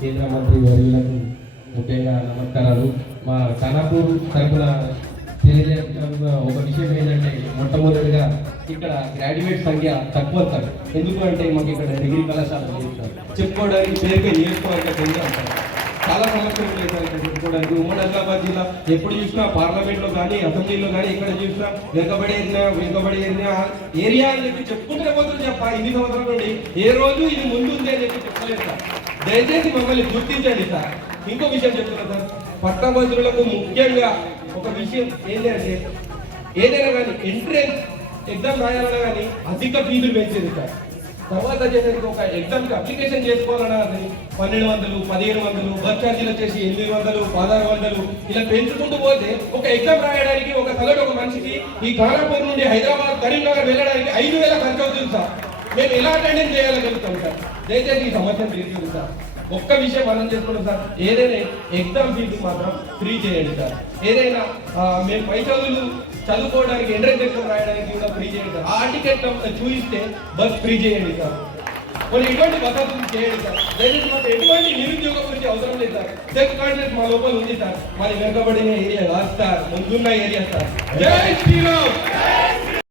కేంద్ర మంత్రి వర్యులకు ముఖ్యంగా నమస్కారాలు. మా ఖానాపూర్ తరఫున తెలియజేస్తున్న ఒక విషయం ఏంటంటే మొట్టమొదటిగా ఇక్కడ గ్రాడ్యుయేట్ సంఖ్య తక్కువ సార్ ఎందుకు అంటే మాకు ఇక్కడ డిగ్రీ కళాశాల చెప్పుకోవడానికి పేరుగా నియోజకవర్గ అంటారు. చాలా సమస్యలు సార్ చెప్పుకోవడానికి. ఉమ్మడి ఆదిలాబాద్ జిల్లా ఎప్పుడు చూసినా పార్లమెంట్లో కానీ అసెంబ్లీలో కానీ ఎక్కడ చూసినా వెనుకబడి ఏరినా వెనుకబడి ఏరినా ఏరియా అని చెప్పి చెప్పుకుంటే పోతుంది చెప్ప ఇన్ని సంవత్సరాల నుండి ఏ రోజు ఇది ముందు ఉంది అని చెప్పి చెప్పలేదు సార్. దయచేసి మమ్మల్ని గుర్తించండి సార్. ఇంకో విషయం చెప్తున్నా సార్. పట్టభద్రులకు ముఖ్యంగా ఒక విషయం ఏంటంటే ఏదైనా కానీ ఎంట్రెన్స్ ఎగ్జామ్ రాయాలన్నా కానీ అధిక ఫీజులు పెంచింది సార్. తర్వాత వచ్చేసరికి ఒక ఎగ్జామ్కి అప్లికేషన్ చేసుకోవాలన్నది పన్నెండు వందలు పదిహేను వందలు బస్ ఛార్జీలు వచ్చేసి ఎనిమిది వందలు పదహారు వందలు ఇలా పెంచుకుంటూ పోతే ఒక ఎగ్జామ్ రాయడానికి ఒక సగటు ఒక మనిషికి ఈ కారాపూర్ నుండి హైదరాబాద్ కరీంనగర్ వెళ్ళడానికి ఐదు వేల ఖర్చు అవుతుంది సార్. మేము ఎలా అటెండెన్స్ చేయగలుగుతాం దయచేసి ఈ సమస్యను తీర్చింది సార్. ఒక్క విషయం అర్థం చేసుకోండి సార్. ఏదైనా ఎగ్జామ్ ఫీజు మాత్రం ఫ్రీ చేయండి సార్. ఏదైనా మేము పై చదువులు చదువుకోవడానికి ఎంట్రెన్స్ ఎగ్జామ్ రాయడానికి కూడా ఫ్రీ చేయండి సార్. ఆ టికెట్ చూపిస్తే బస్ ఫ్రీ చేయండి సార్. కొన్ని ఇటువంటి వసతులు చేయండి సార్. దయచేసి మాకు ఎటువంటి నిరుద్యోగం గురించి అవసరం లేదు సార్. సెల్ఫ్ కాన్ఫిడెన్స్ మా లోపల ఉంది సార్. మరి వెనుకబడిన ఏరియా కాదు సార్. ముందున్న ఏరియా సార్. జై శ్రీరామ్!